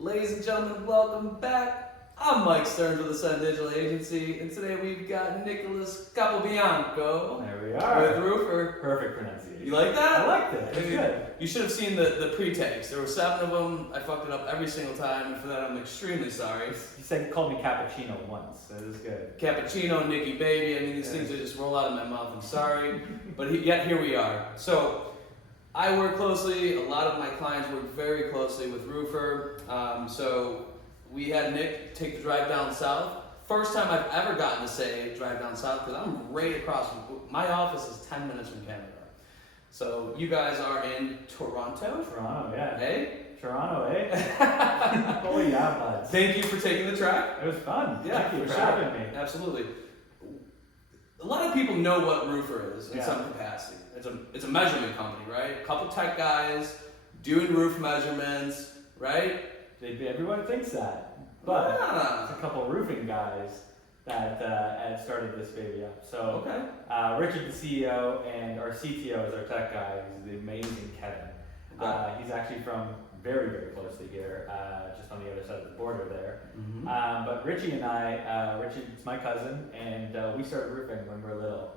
Ladies and gentlemen, welcome back. I'm Mike Stearns with the Sun Digital Agency, and today we've got Nicholas Capiobanco. There we are. With Roofr. Perfect pronunciation. You like that? I liked it. It's good. You should have seen the pre-takes. There were 7 of them. I fucked it up every single time, and for that I'm extremely sorry. He called me cappuccino once. That is good. Cappuccino, Nicky Baby. I mean, these things that just roll out of my mouth. I'm sorry, but yet here we are. So I work closely. A lot of my clients work very closely with Roofr. So we had Nick take the drive down south. First time I've ever gotten to say drive down south because I'm right across from, my office is 10 minutes from Canada. So you guys are in Toronto? Toronto, yeah. Hey? Toronto, eh? Oh yeah, bud. Thank you for taking the track. It was fun. Yeah, Thank you for sure. having me. Absolutely. A lot of people know what Roofr is in some capacity. It's a measurement company, right? A couple tech guys doing roof measurements, right? Everyone thinks that, but it's a couple roofing guys that had started this baby up. So Richard, the CEO, and our CTO is our tech guy. He's the amazing Kevin. He's actually from very, very closely here, just on the other side of the border there. Mm-hmm. But Richie and I, Richard's my cousin, and we started roofing when we were little.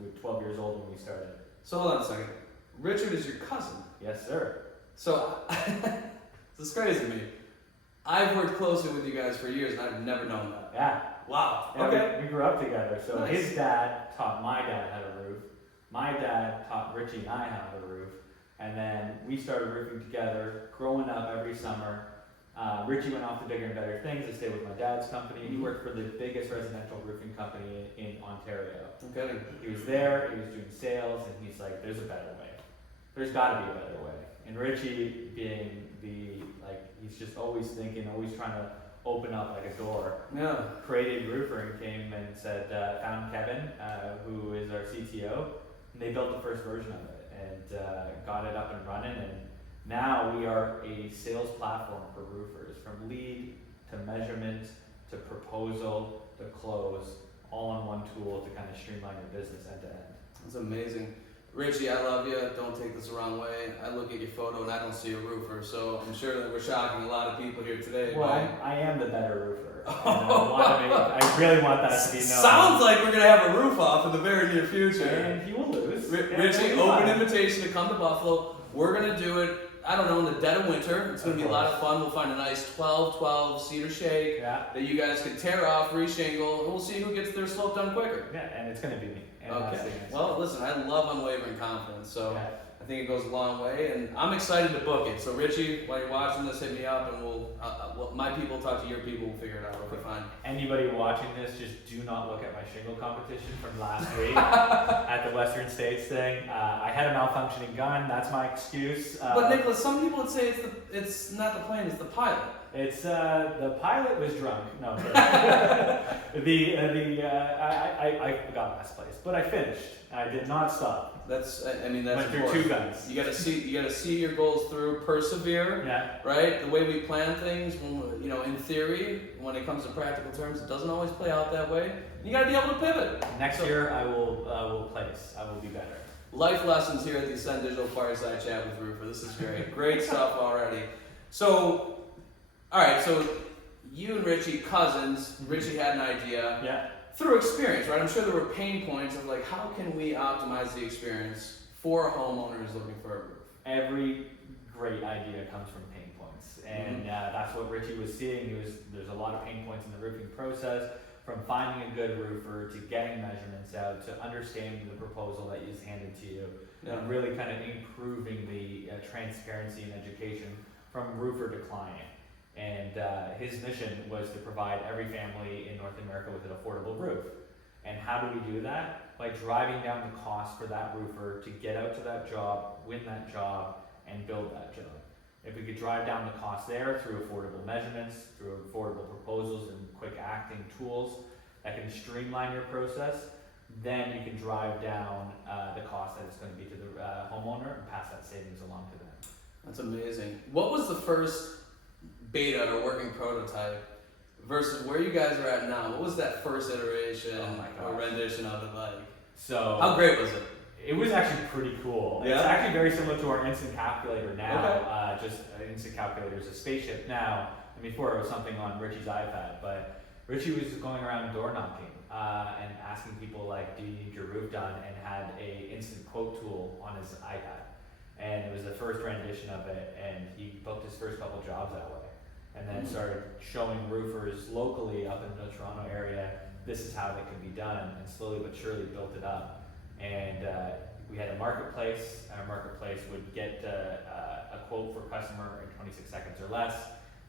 We were 12 years old when we started. So hold on a second. Richard is your cousin? Yes, sir. So, this is crazy to me. I've worked closely with you guys for years, and I've never known that. Yeah. Wow. Yeah, okay. We grew up together. So nice. His dad taught my dad how to roof. My dad taught Richie and I how to roof. And then we started roofing together, growing up every summer. Richie went off to bigger and better things. I stayed with my dad's company. He worked for the biggest residential roofing company in Ontario. Okay. He was there, he was doing sales, and he's like, there's a better way. There's got to be a better way. And Richie being he's just always thinking, always trying to open up like a door. Yeah. Created Roofr and came and said, found Kevin, who is our CTO, and they built the first version of it and got it up and running. And now we are a sales platform for roofers, from lead to measurement to proposal to close, all in one tool to kind of streamline your business end to end. That's amazing. Richie, I love you. Don't take this the wrong way. I look at your photo and I don't see a roofer, so I'm sure that we're shocking a lot of people here today. Well, I am the better roofer. I really want that to be known. Sounds like we're going to have a roof off in the very near future. And you will lose. Richie, open invitation to come to Buffalo. We're going to do it, I don't know, in the dead of winter. It's going to be a lot of fun. We'll find a nice 12-12 cedar shake that you guys can tear off, reshingle, and we'll see who gets their slope done quicker. Yeah, and it's going to be me. Okay. Well, listen, I love unwavering confidence, so I think it goes a long way, and I'm excited to book it. So, Richie, while you're watching this, hit me up, and my people talk to your people. We'll figure it out. Okay, fine. Anybody watching this, just do not look at my shingle competition from last week at the Western States thing. I had a malfunctioning gun. That's my excuse. But Nicholas, some people would say it's not the plane, it's the pilot. It's the pilot was drunk. No, I got last place, but I finished. I did not stop. That's went important. through 2 guns. You gotta see your goals through, persevere. Yeah. Right. The way we plan things, in theory, when it comes to practical terms, it doesn't always play out that way. You gotta be able to pivot. Next year, I will place. I will be better. Life lessons here at the Sun Digital Fireside Chat with Roofr. This is great. Great stuff already. So, all right. So, you and Richie, cousins. Richie had an idea. Yeah. Through experience, right? I'm sure there were pain points of like, how can we optimize the experience for a homeowner who's looking for a roof? Every great idea comes from pain points, and that's what Richie was seeing. There's a lot of pain points in the roofing process, from finding a good roofer to getting measurements out to understanding the proposal that is handed to you, and really kind of improving the transparency and education from roofer to client. And his mission was to provide every family in North America with an affordable roof. And how do we do that? By driving down the cost for that roofer to get out to that job, win that job, and build that job. If we could drive down the cost there through affordable measurements, through affordable proposals and quick acting tools that can streamline your process, then you can drive down the cost that it's going to be to the homeowner and pass that savings along to them. That's amazing. What was the first beta or working prototype versus where you guys are at now? What was that first iteration or rendition of it like? So how great was it? It was actually pretty cool. Yeah? It's actually very similar to our instant calculator now. Just instant calculator is a spaceship now. And before it was something on Richie's iPad, but Richie was going around door knocking and asking people like, "Do you need your roof done?" and had a instant quote tool on his iPad. And it was the first rendition of it, and he booked his first couple jobs that way. And then started showing roofers locally up in the Toronto area, this is how it can be done, and slowly but surely built it up. And we had a marketplace, and our marketplace would get a quote for a customer in 26 seconds or less,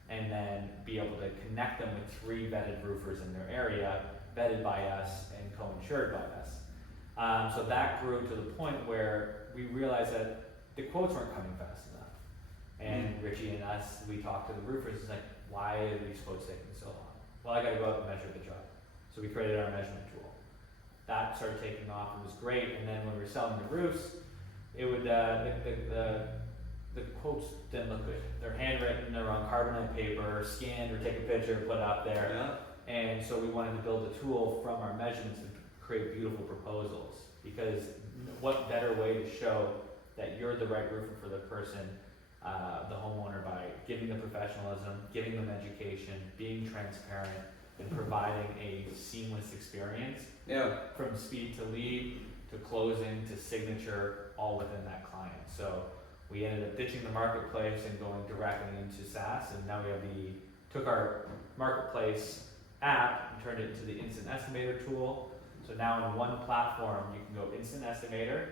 and then be able to connect them with 3 vetted roofers in their area, vetted by us and co-insured by us. So that grew to the point where we realized that the quotes weren't coming fast enough. And Richie and us, we talked to the roofers, it's like, why are these quotes taking so long? Well, I gotta go out and measure the job. So we created our measurement tool. That started taking off and was great, and then when we were selling the roofs, it would, the quotes didn't look good. They're handwritten, they're on carbonate paper, scanned, or take a picture, put it up there. Yeah. And so we wanted to build a tool from our measurements to create beautiful proposals, because what better way to show that you're the right roofer for the person, the homeowner, by giving them professionalism, giving them education, being transparent, and providing a seamless experience. Yeah. From speed to lead, to closing, to signature, all within that client. So we ended up ditching the marketplace and going directly into SaaS, and now we have took our marketplace app and turned it into the instant estimator tool. So now in one platform, you can go instant estimator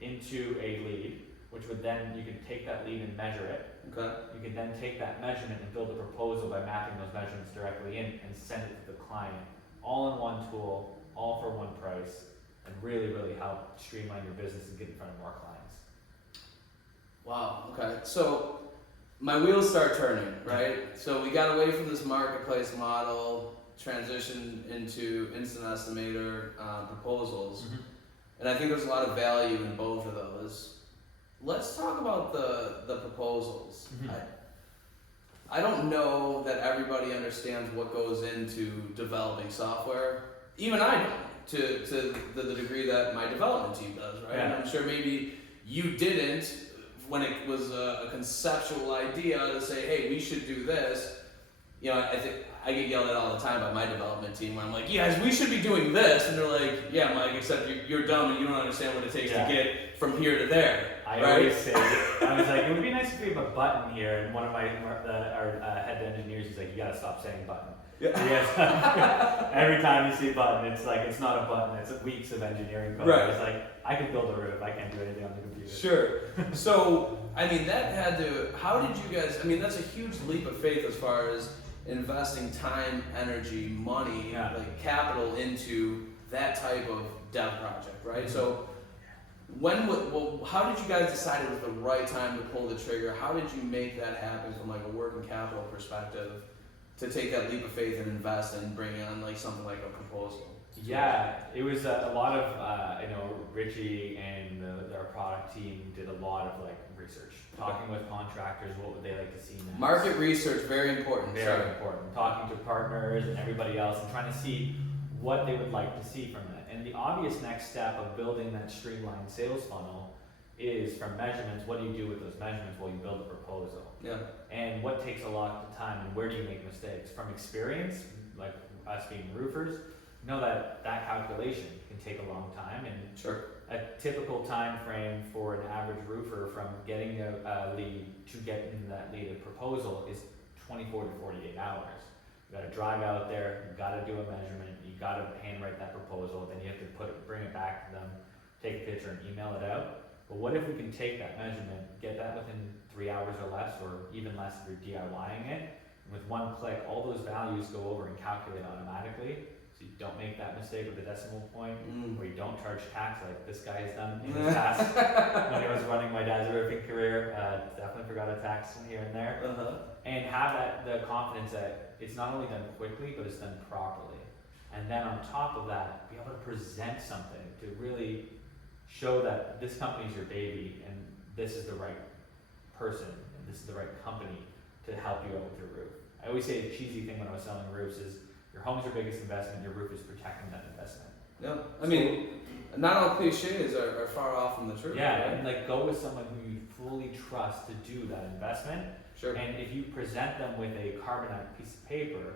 into a lead, which would then, you can take that lead and measure it. Okay. You can then take that measurement and build a proposal by mapping those measurements directly in and send it to the client, all in one tool, all for one price, and really, really help streamline your business and get in front of more clients. Wow, okay. So my wheels start turning, right? So we got away from this marketplace model, transitioned into instant estimator proposals. And I think there's a lot of value in both of those. Let's talk about the proposals. I don't know that everybody understands what goes into developing software. Even I don't, to the degree that my development team does, right? Yeah. And I'm sure maybe you didn't when it was a conceptual idea to say, hey, we should do this. You know, I think I get yelled at all the time by my development team when I'm like, yeah, we should be doing this. And they're like, yeah, Mike, except you're dumb and you don't understand what it takes to get from here to there. I right? always say, I was like, it would be nice if we have a button here. And one of our head engineers is like, you gotta stop saying button. Yeah. Yes. Every time you see a button, it's like, it's not a button, it's weeks of engineering code. Right. It's like, I can build a roof, I can't do anything on the computer. Sure. So, I mean, that had to, how did you guys, I mean, that's a huge leap of faith as far as investing time, energy, money, like capital into that type of dev project, right? So, how did you guys decide it was the right time to pull the trigger? How did you make that happen from like a working capital perspective to take that leap of faith and invest and bring on like something like a proposal? Yeah, it was a lot of, Richie and our product team did a lot of like research, talking with contractors, what would they like to see next. Market research, very important. Very important. Talking to partners and everybody else and trying to see what they would like to see from it. And the obvious next step of building that streamlined sales funnel is from measurements. What do you do with those measurements? Well, you build a proposal. Yeah. And what takes a lot of time and where do you make mistakes? From experience, like us being roofers, know that calculation can take a long time, and a typical time frame for an average roofer from getting a lead to getting that lead a proposal is 24 to 48 hours. You gotta drive out there, you gotta do a measurement, you gotta handwrite that proposal, then you have to bring it back to them, take a picture and email it out. But what if we can take that measurement, get that within 3 hours or less, or even less if you're DIYing it, and with one click, all those values go over and calculate automatically. So you don't make that mistake with the decimal point, where you don't charge tax like this guy has done in the past. When I was running my dad's roofing career, definitely forgot a tax here and there. And have the confidence that it's not only done quickly, but it's done properly. And then on top of that, be able to present something to really show that this company's your baby and this is the right person and this is the right company to help you out with your roof. I always say the cheesy thing when I was selling roofs is your home's your biggest investment, your roof is protecting that investment. Yeah, I mean, not all cliches are far off from the truth. Yeah, right? and like go with someone who you fully trust to do that investment. Sure. And if you present them with a carbonite piece of paper,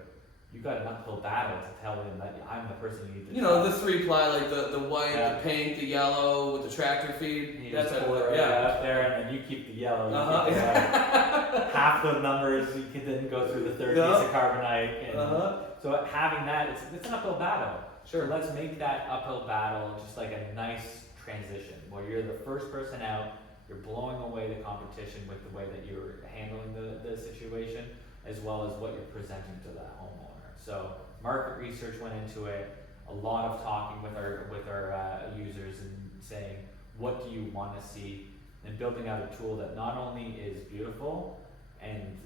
you got an uphill battle to tell them that I'm the person you need to You know, the trust. 3-ply, like the white, Yeah. the pink, the yellow with the tractor feed. And you That's just it. pull it right Yeah. up there, and then you keep the yellow. You Uh-huh. keep the white. Half the numbers you can then go through the third Yeah. piece of carbonite. And Uh-huh. so having that, it's an uphill battle. Sure. So let's make that uphill battle just like a nice transition where you're the first person out, you're blowing away the competition with the way that you're handling the situation, as well as what you're presenting to that homeowner. So market research went into it, a lot of talking with our users and saying, what do you want to see, and building out a tool that not only is beautiful and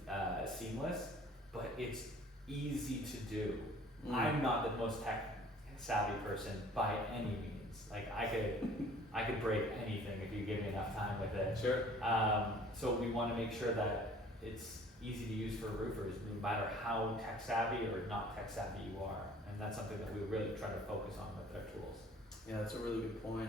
seamless, but it's easy to do. I'm not the most tech savvy person by any means. Like I could break anything if you give me enough time with it. Sure. So we want to make sure that it's easy to use for roofers, no matter how tech savvy or not tech savvy you are. And that's something that we really try to focus on with our tools. Yeah, that's a really good point.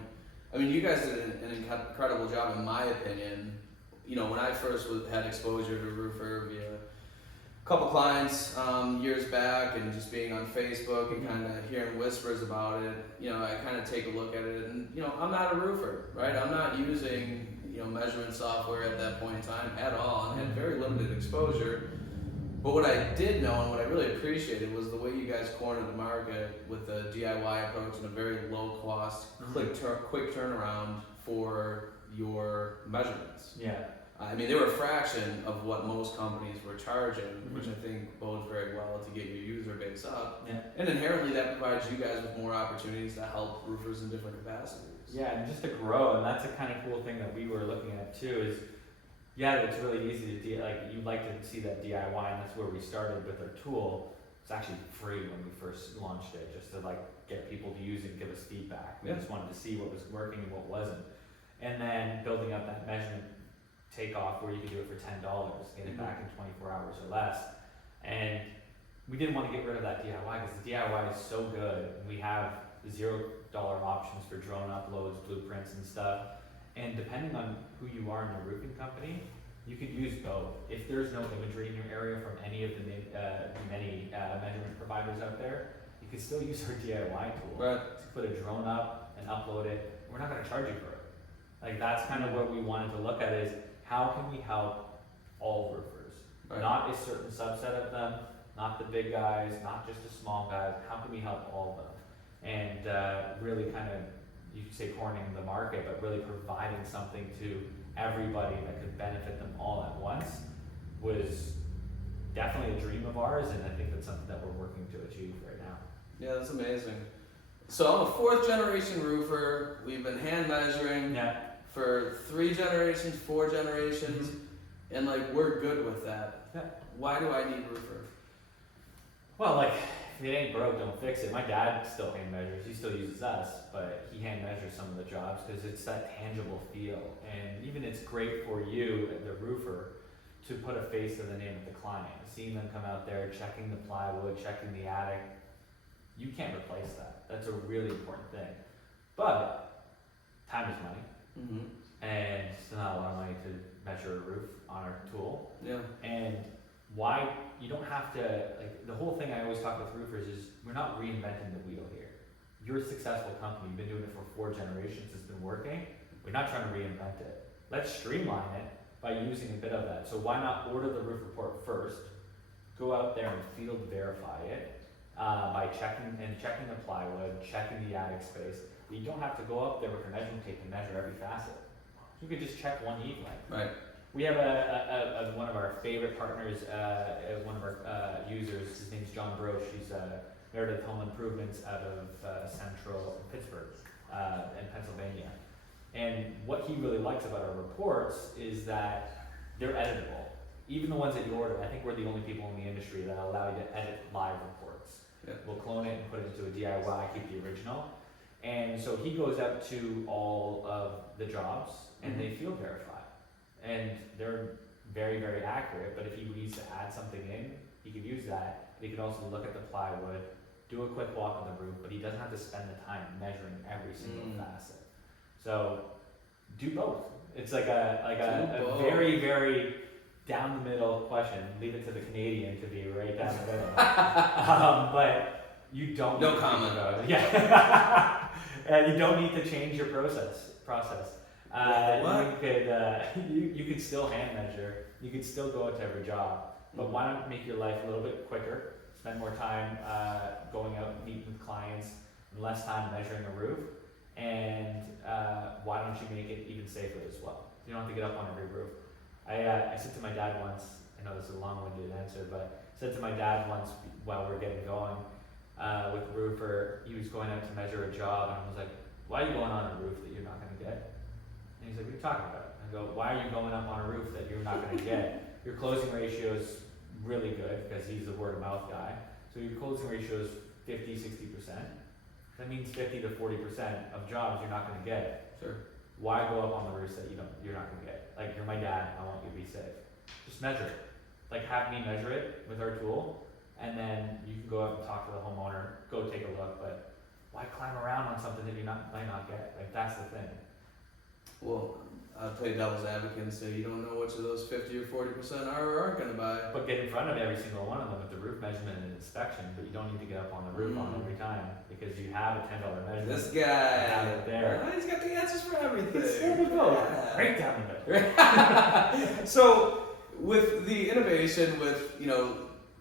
I mean, you guys did an incredible job, in my opinion. You know, when I first had exposure to Roofr via a couple clients years back, and just being on Facebook and kind of hearing whispers about it, you know, I kind of take a look at it, and you know, I'm not a roofer, right? I'm not using measurement software at that point in time at all, and had very limited exposure. But what I did know and what I really appreciated was the way you guys cornered the market with the DIY approach and a very low cost, quick turnaround for your measurements. Yeah. I mean, they were a fraction of what most companies were charging, which I think bodes very well to get your user base up. Yeah. And inherently that provides you guys with more opportunities to help roofers in different capacities. Yeah, and just to grow, and that's a kind of cool thing that we were looking at too. Is it's really easy to you'd like to see that DIY, and that's where we started with our tool. It's actually free when we first launched it, just to get people to use it and give us feedback. We just wanted to see what was working and what wasn't, and then building up that measurement takeoff where you could do it for $10, get it back in 24 hours or less. And we didn't want to get rid of that DIY because the DIY is so good. We have $0 options for drone uploads, blueprints and stuff. And depending on who you are in the roofing company, you could use both. If there's no imagery in your area from any of the many measurement providers out there, you could still use our DIY tool. Right. To put a drone up and upload it. We're not going to charge you for it. That's kind of what we wanted to look at is how can we help all roofers? Right. Not a certain subset of them, not the big guys, not just the small guys. How can we help all of them? And really kind of, you could say cornering the market, but really providing something to everybody that could benefit them all at once was definitely a dream of ours, and I think that's something that we're working to achieve right now. Yeah, that's amazing. So I'm a 4th generation roofer. We've been hand measuring for 3 generations, 4 generations, and we're good with that. Yeah. Why do I need Roofr? Well, if it ain't broke, don't fix it. My dad still hand measures. He still uses us, but he hand measures some of the jobs because it's that tangible feel. And even it's great for you, the roofer, to put a face to the name of the client. Seeing them come out there, checking the plywood, checking the attic. You can't replace that. That's a really important thing. But time is money. And it's not a lot of money to measure a roof on our tool. Yeah. And why you don't have to, the whole thing I always talk with roofers is we're not reinventing the wheel here. You're a successful company, you've been doing it for 4 generations, it's been working. We're not trying to reinvent it. Let's streamline it by using a bit of that. So why not order the roof report first, go out there and field verify it by checking the plywood, checking the attic space. You don't have to go up there with your measuring tape and measure every facet. You could just check one evening. Right. We have one of our favorite partners, one of our users. His name's John Broche. He's Meredith Home Improvements out of central Pittsburgh in Pennsylvania. And what he really likes about our reports is that they're editable. Even the ones that you order, I think we're the only people in the industry that allow you to edit live reports. Yeah. We'll clone it and put it into a DIY, keep the original. And so he goes out to all of the jobs and they field verify. And they're very, very accurate, but if he needs to add something in, he could use that. He could also look at the plywood, do a quick walk on the roof, but he doesn't have to spend the time measuring every single facet. So do both. It's like a very, very down the middle question. Leave it to the Canadian to be right down the middle. But you don't. No comment. Yeah. And you don't need to change your process. What? You could still hand measure. You could still go out to every job. But why not make your life a little bit quicker? Spend more time going out and meeting with clients, and less time measuring a roof. And why don't you make it even safer as well? You don't have to get up on every roof. I said to my dad once, I know this is a long-winded answer, but I said to my dad once while we were getting going with Roofr, he was going out to measure a job, and I was like, why are you going on a roof that you're not going to get? And he's like, what are you talking about? I go, why are you going up on a roof that you're not going to get? Your closing ratio is really good, because he's a word-of-mouth guy. So your closing ratio is 50, 60%. That means 50 to 40% of jobs you're not going to get. Sure. Why go up on the roofs that you're not going to get? Like, you're my dad, I want you to be safe. Just measure it. Like, have me measure it with our tool, and then you can go out and talk to the homeowner, go take a look, but why climb around on something that you might not get? Like, that's the thing. Well, I'll play devil's advocate and say you don't know which of those 50 or 40% are or aren't going to buy. But get in front of every single one of them with the roof measurement and inspection, but you don't need to get up on the roof on every time, because you have a $10 measurement. This guy, have it there. He's got the answers for everything. There we go. Yeah. Right down the middle. So, with the innovation, with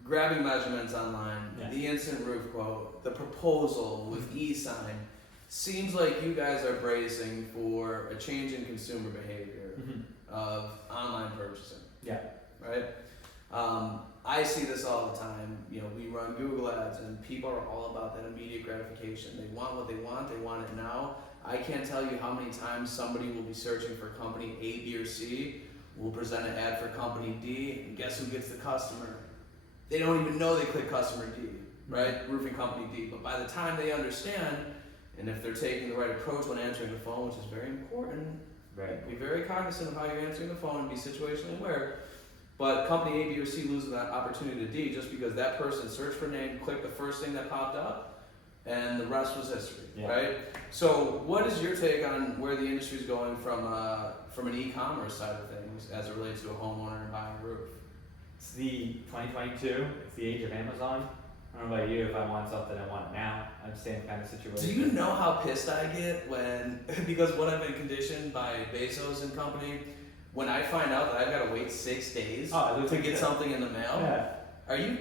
grabbing measurements online, the instant roof quote, the proposal with e-sign, seems like you guys are bracing for a change in consumer behavior of online purchasing. Yeah. Right? I see this all the time. We run Google ads, and people are all about that immediate gratification. They want what they want it now. I can't tell you how many times somebody will be searching for company A, B, or C, will present an ad for company D, and guess who gets the customer? They don't even know they click customer D, right? Roofing company D. But by the time they understand, and if they're taking the right approach when answering the phone, which is very important, right? Be very cognizant of how you're answering the phone and be situationally aware. But company A, B, or C loses that opportunity to D just because that person searched for a name, clicked the first thing that popped up, and the rest was history, right? So what is your take on where the industry is going from an e-commerce side of things as it relates to a homeowner and buying a roof? It's the 2022, it's the age of Amazon. I don't know about you, if I want something, I want it now. I'm the same kind of situation. Do you know how pissed I get because what I've been conditioned by Bezos and company, when I find out that I've got to wait 6 days to get something in the mail, are you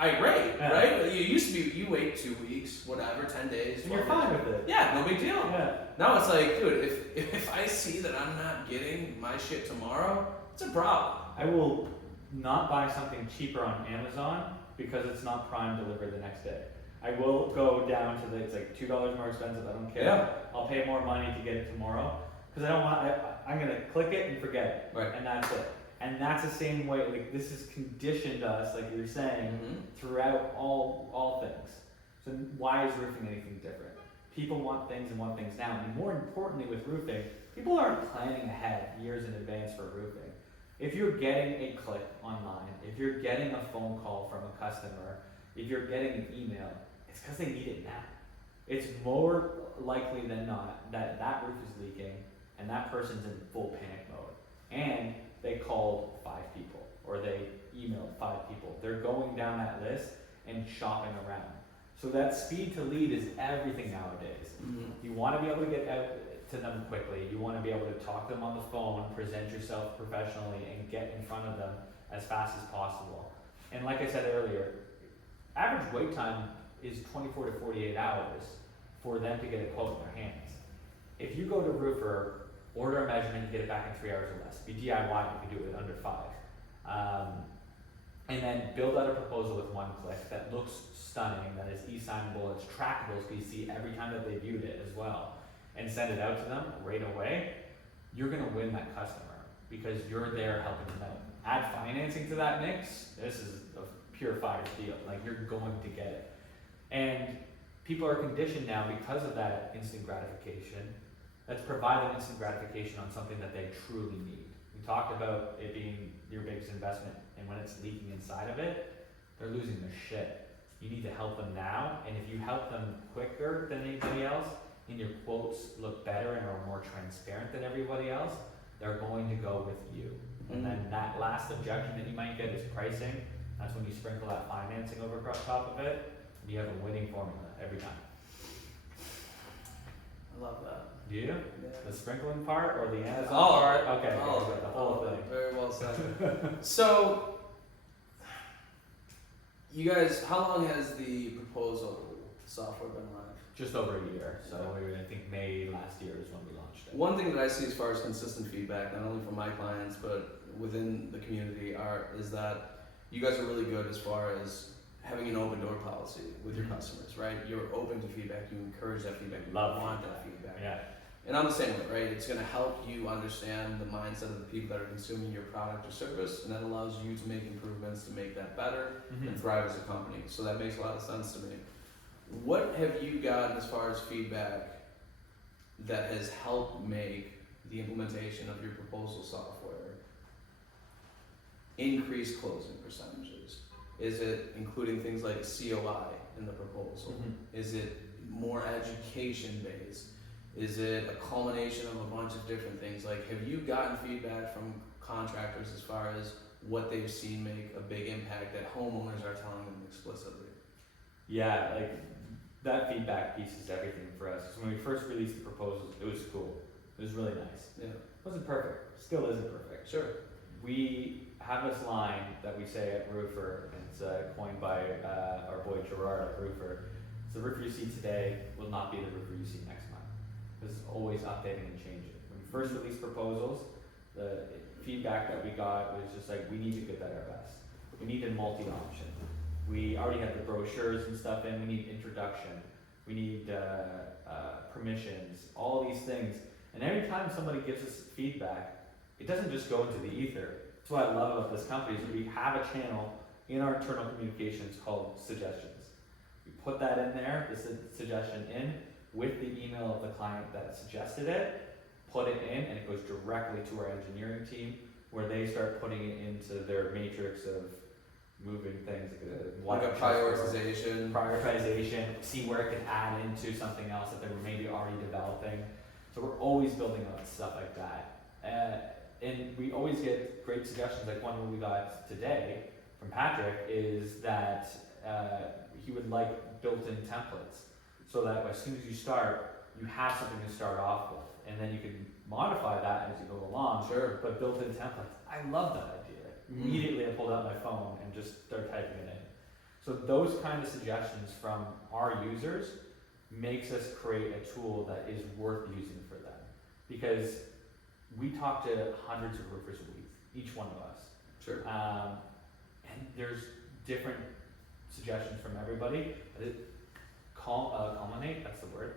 irate, right? You used to be, you wait 2 weeks, whatever, 10 days. And you're fine with it. Yeah, no big deal. Yeah. Now it's like, dude, if I see that I'm not getting my shit tomorrow, it's a problem. I will not buy something cheaper on Amazon because it's not Prime delivered the next day. I will go down to it's like $2 more expensive, I don't care. Yeah. I'll pay more money to get it tomorrow because I'm gonna click it and forget it. Right. And that's it. And that's the same way, like this has conditioned us, like you were saying, throughout all things. So why is roofing anything different? People want things and want things now. And more importantly with roofing, people aren't planning ahead years in advance for roofing. If you're getting a click online, if you're getting a phone call from a customer, if you're getting an email, it's because they need it now. It's more likely than not that that roof is leaking and that person's in full panic mode. And they called 5 people or they emailed 5 people. They're going down that list and shopping around. So that speed to lead is everything nowadays. You want to be able to get out to them quickly. You want to be able to talk to them on the phone, present yourself professionally, and get in front of them as fast as possible. And like I said earlier, average wait time is 24 to 48 hours for them to get a quote in their hands. If you go to Roofr, order a measurement, you get it back in 3 hours or less. If you DIY, you can do it in under 5. And then build out a proposal with 1 click that looks stunning, that is e-signable, it's trackable, so you see every time that they viewed it as well, and send it out to them right away. You're gonna win that customer because you're there helping them out. Add financing to that mix, this is a pure fire deal. Like, you're going to get it. And people are conditioned now because of that instant gratification. Let's provide them instant gratification on something that they truly need. We talked about it being your biggest investment, and when it's leaking inside of it, they're losing their shit. you need to help them now, and if you help them quicker than anybody else, and your quotes look better and are more transparent than everybody else, they're going to go with you. And then that last objection that you might get is pricing. That's when you sprinkle that financing over top of it, and you have a winning formula every time. I love that. Do you? Yeah. The sprinkling part or the Amazon All part? of it. Okay, All of okay, it. the whole thing. Very well said. So, you guys, how long has the proposal software been live? Just over a year. So I think May last year is when we launched it. One thing that I see as far as consistent feedback, not only from my clients but within the community, is that you guys are really good as far as having an open door policy with your customers, right? You're open to feedback, you encourage that feedback, you want that feedback. Yeah. And I'm the same way, right? It's going to help you understand the mindset of the people that are consuming your product or service, and that allows you to make improvements to make that better and thrive as a company. So that makes a lot of sense to me. What have you gotten as far as feedback that has helped make the implementation of your proposal software increase closing percentages? Is it including things like COI in the proposal? Is it more education based? Is it a culmination of a bunch of different things? Like, have you gotten feedback from contractors as far as what they've seen make a big impact that homeowners are telling them explicitly? Yeah, like that feedback piece is everything for us. So when we first released the proposals, it was cool. It was really nice. Yeah. It wasn't perfect. Still isn't perfect. Sure. We have this line that we say at Roofr, and it's coined by our boy Gerard at Roofr. It's the roofer you see today will not be the roofer you see next month. It's always updating and changing. When we first released proposals, the feedback that we got was just like, we need to get that our best. We needed multi-option. We already had the brochures and stuff in, we need introduction. We need permissions, all these things. And every time somebody gives us feedback, it doesn't just go into the ether. That's what I love about this company is we have a channel in our internal communications called suggestions. We put that in there, the suggestion in, with the email of the client that suggested it, put it in, and it goes directly to our engineering team where they start putting it into their matrix of moving things like a prioritization. See where it can add into something else that they were maybe already developing. So we're always building on stuff like that. And we always get great suggestions. Like one we got today from Patrick is that he would like built-in templates so that as soon as you start, you have something to start off with. And then you can modify that as you go along. Sure. But built-in templates, I love that idea. Immediately I pulled out my phone and just started typing it in. So those kind of suggestions from our users makes us create a tool that is worth using for them. Because we talk to hundreds of roofers a week, each one of us. Sure. And there's different suggestions from everybody, but it culminate, that's the word,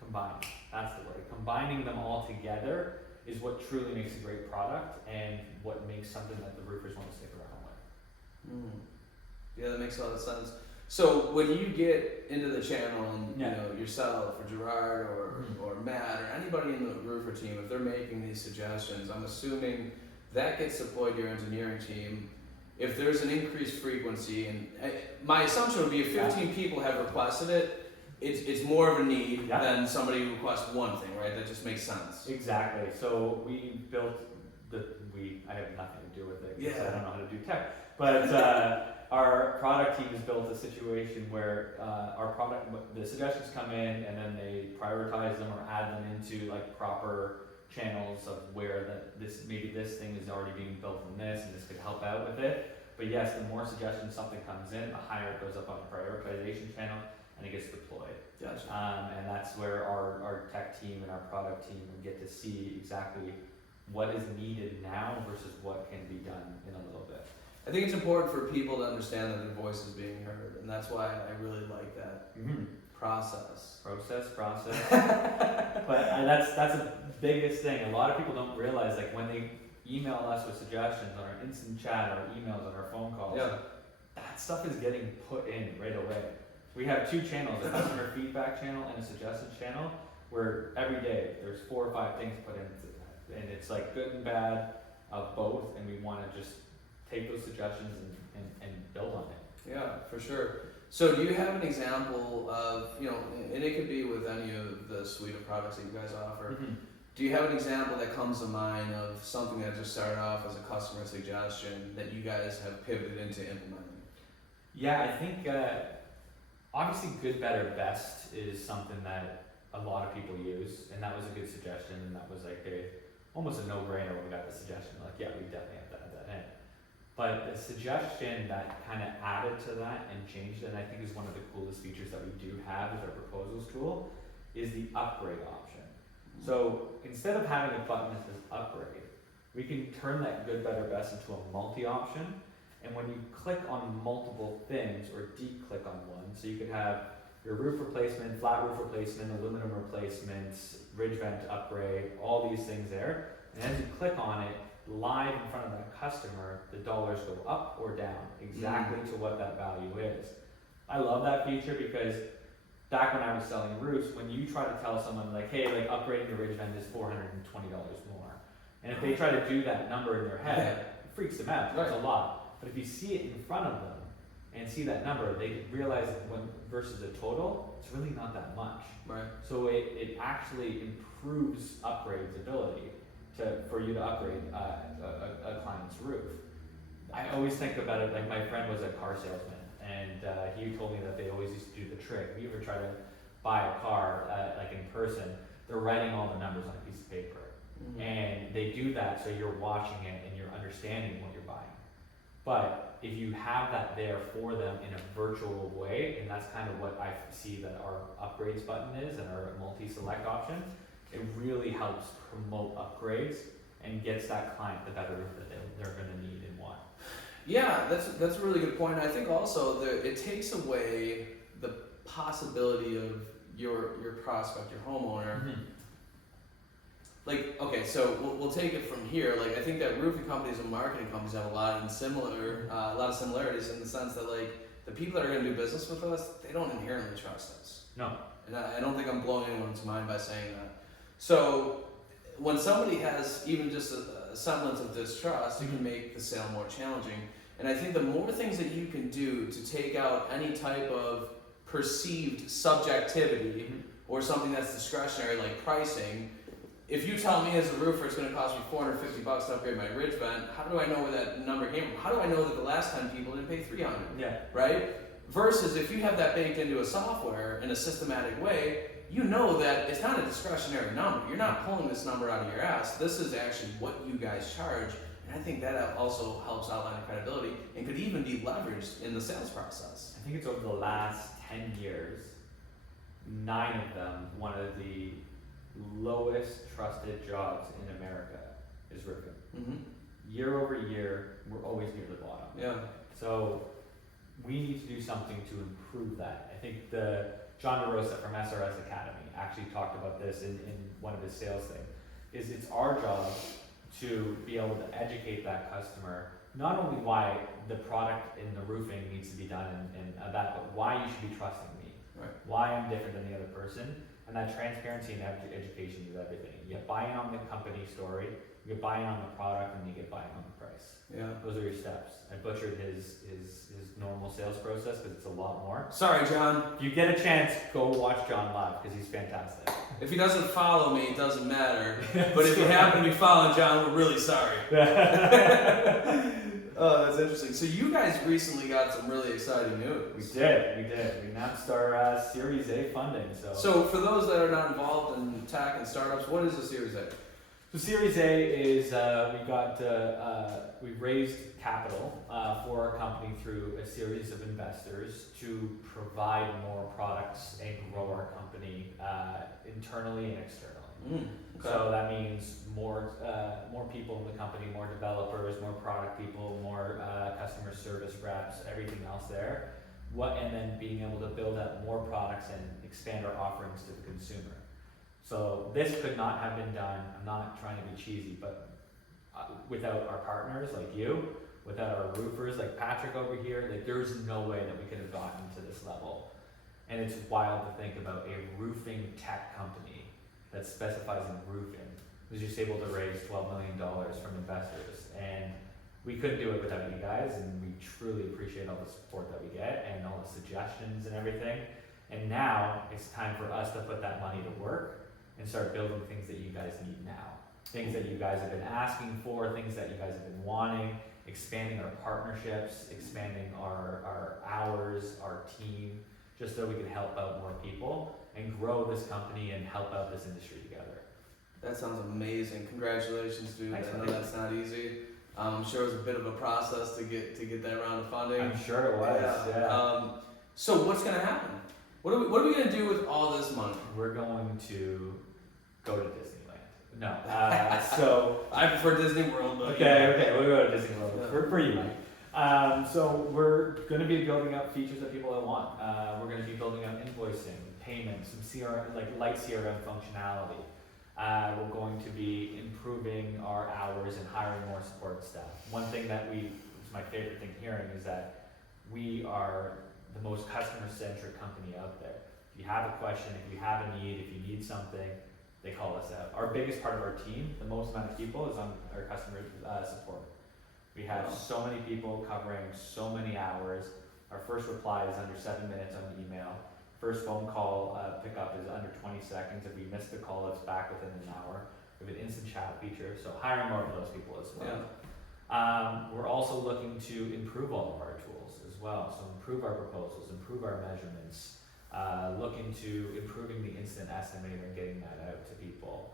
combine, that's the word. Combining them all together is what truly makes a great product and what makes something that the roofers want to stick around with. Yeah, that makes a lot of sense. So when you get into the channel and Yeah. you know yourself or Gerard or Matt or anybody in the roofer team, if they're making these suggestions, I'm assuming that gets deployed to your engineering team. If there's an increased frequency, and my assumption would be if 15 people have requested it, it's more of a need than somebody who requests one thing, right? That just makes sense. Exactly. So we built I have nothing to do with it because I don't know how to do tech. But our product team has built a situation where the suggestions come in and then they prioritize them or add them into like proper channels of where this thing is already being built in this and this could help out with it. But yes, the more suggestions something comes in, the higher it goes up on the prioritization channel and it gets deployed. Gotcha. And that's where our tech team and our product team get to see exactly what is needed now versus what can be done in a little bit. I think it's important for people to understand that their voice is being heard, and that's why I really like that process. But that's the biggest thing. A lot of people don't realize, like when they email us with suggestions on our instant chat or emails on our phone calls, that stuff is getting put in right away. We have two channels, a customer feedback channel and a suggestions channel, where every day there's 4 or 5 things put into that. And it's like good and bad of both, and we want to just take those suggestions and build on it. Yeah, for sure. So do you have an example of, and it could be with any of the suite of products that you guys offer, do you have an example that comes to mind of something that just started off as a customer suggestion that you guys have pivoted into implementing? Yeah, I think obviously good, better, best is something that a lot of people use, and that was a good suggestion, and that was like almost a no-brainer when we got the suggestion. Like, yeah, we definitely have to add that in. But the suggestion that kind of added to that and changed it, and I think is one of the coolest features that we do have as our proposals tool, is the upgrade option. So instead of having a button that says upgrade, we can turn that good, better, best into a multi-option. And when you click on multiple things or de-click on one, so you could have your roof replacement, flat roof replacement, aluminum replacements, ridge vent upgrade, all these things there. And as you click on it, live in front of that customer, the dollars go up or down exactly to what that value is. I love that feature because back when I was selling roofs, when you try to tell someone like, hey, like upgrading your ridge vent is $420 more. And if they try to do that number in their head, it freaks them out. It's a lot. But if you see it in front of them and see that number, they realize that when versus a total, it's really not that much. Right. So it actually improves upgrades ability for you to upgrade a client's roof. I always think about it like my friend was a car salesman, and he told me that they always used to do the trick. If you ever try to buy a car like in person, they're writing all the numbers on a piece of paper. And they do that so you're watching it and you're understanding what you're buying. But if you have that there for them in a virtual way, and that's kind of what I see that our upgrades button is and our multi-select option, it really helps promote upgrades and gets that client the better roof that they're going to need and want. Yeah, that's a really good point. I think also that it takes away the possibility of your prospect, your homeowner. Like, okay, so we'll take it from here. Like, I think that roofing companies and marketing companies have a lot of similarities in the sense that, like, the people that are going to do business with us, they don't inherently trust us. No. And I don't think I'm blowing anyone's mind by saying that. So when somebody has even just a semblance of distrust, it can make the sale more challenging. And I think the more things that you can do to take out any type of perceived subjectivity or something that's discretionary, like pricing. If you tell me as a roofer it's going to cost me $450 to upgrade my ridge vent, how do I know where that number came from? How do I know that the last 10 people didn't pay $300? Yeah. Right? Versus if you have that baked into a software in a systematic way, you know that it's not a discretionary number. You're not pulling this number out of your ass. This is actually what you guys charge. And I think that also helps outline the credibility and could even be leveraged in the sales process. I think it's over the last 10 years, 9 of them, one of the lowest trusted jobs in America is roofing. Year over year, we're always near the bottom. Yeah. So we need to do something to improve that. I think John DeRosa from SRS Academy actually talked about this in one of his sales things, is it's our job to be able to educate that customer, not only why the product in the roofing needs to be done and that, but why you should be trusting me. Right. Why I'm different than the other person. And that transparency and education is everything. You get buy-in on the company story, you get buy-in on the product, and you get buy-in on the price. Yeah. Those are your steps. I butchered his normal sales process because it's a lot more. Sorry, John. If you get a chance, go watch John live because he's fantastic. If he doesn't follow me, it doesn't matter. But if you happen to be following John, we're really sorry. Oh, that's interesting. So you guys recently got some really exciting news. We did. We announced our Series A funding. So for those that are not involved in tech and startups, what is a Series A? So Series A is we raised capital for our company through a series of investors to provide more products and grow our company internally and externally. Okay. So that means more people in the company, more developers, more product people, more customer service reps, everything else there. And then being able to build out more products and expand our offerings to the consumer. So this could not have been done, I'm not trying to be cheesy, but without our partners like you, without our roofers like Patrick over here, like there's no way that we could have gotten to this level. And it's wild to think about a roofing tech company that specifies in roofing was just able to raise $12 million from investors. And we couldn't do it without you guys, and we truly appreciate all the support that we get and all the suggestions and everything. And now it's time for us to put that money to work and start building things that you guys need now. Things that you guys have been asking for, things that you guys have been wanting, expanding our partnerships, expanding our hours, our team, just so we can help out more people and grow this company and help out this industry together. That sounds amazing. Congratulations, dude. Thanks, I know buddy. that's not easy. I'm sure it was a bit of a process to get that round of funding. I'm sure it was, yeah. So what's gonna happen? What are we gonna do with all this money? We're going to go to Disneyland. No, so I prefer Disney World, but okay, we'll go to Disney World Yeah. for you, Mike. So we're going to be building up features that people want. We're going to be building up invoicing, payments, some CRM, like light CRM functionality. We're going to be improving our hours and hiring more support staff. One thing that is my favorite thing hearing is that we are the most customer-centric company out there. If you have a question, if you have a need, if you need something, they call us out. Our biggest part of our team, the most amount of people, is on our customer support. We have so many people covering so many hours. Our first reply is under 7 minutes on email. First phone call pickup is under 20 seconds. If we miss the call, it's back within an hour. We have an instant chat feature, so hiring more of those people as well. We're also looking to improve all of our tools as well. So improve our proposals, improve our measurements, looking to improving the instant estimator and getting that out to people.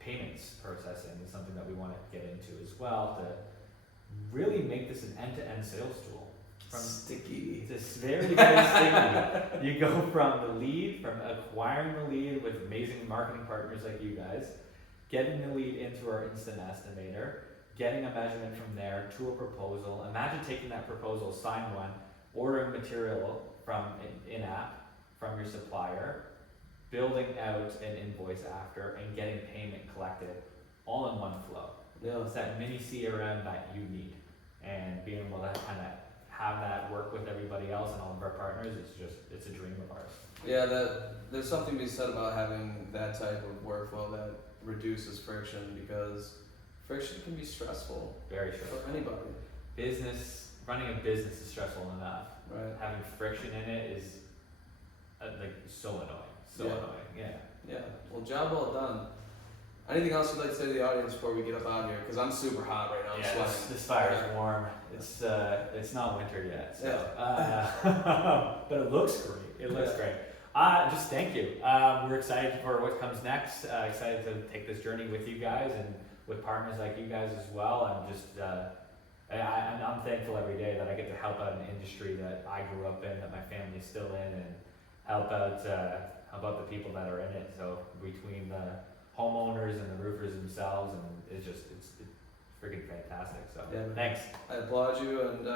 Payments processing is something that we want to get into as well to really make this an end-to-end sales tool. Sticky. It's very, very sticky. You go from the lead, from acquiring the lead with amazing marketing partners like you guys, getting the lead into our instant estimator, getting a measurement from there to a proposal. Imagine taking that proposal, sign one, ordering material from in-app from your supplier, building out an invoice after, and getting payment collected all in one flow. Yeah. It's that mini CRM that you need, and being able to kind of have that work with everybody else and all of our partners, it's a dream of ours. Yeah, there's something to be said about having that type of workflow that reduces friction, because friction can be stressful Very stressful. for anybody. Running a business is stressful enough. Right. Having friction in it is like so annoying. So Yeah. annoying. Yeah. Yeah. Well, job well done. Anything else you'd like to say to the audience before we get up out of here? Because I'm super hot right now. I'm Yeah, sweating. this fire is warm. It's not winter yet, so but it looks great. It looks great. Just thank you. We're excited for what comes next. Excited to take this journey with you guys and with partners like you guys as well. I'm just I'm thankful every day that I get to help out an industry that I grew up in, that my family's still in, and help out the people that are in it. So between the homeowners and the roofers themselves, and it's freaking fantastic. So thanks. I applaud you, and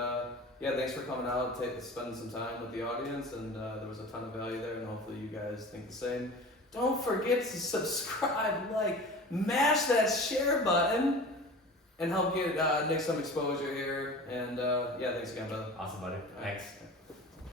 thanks for coming out, spending some time with the audience, and there was a ton of value there, and hopefully you guys think the same. Don't forget to subscribe, mash that share button, and help get Nick some exposure here. And thanks again, brother. Awesome, buddy. Thanks.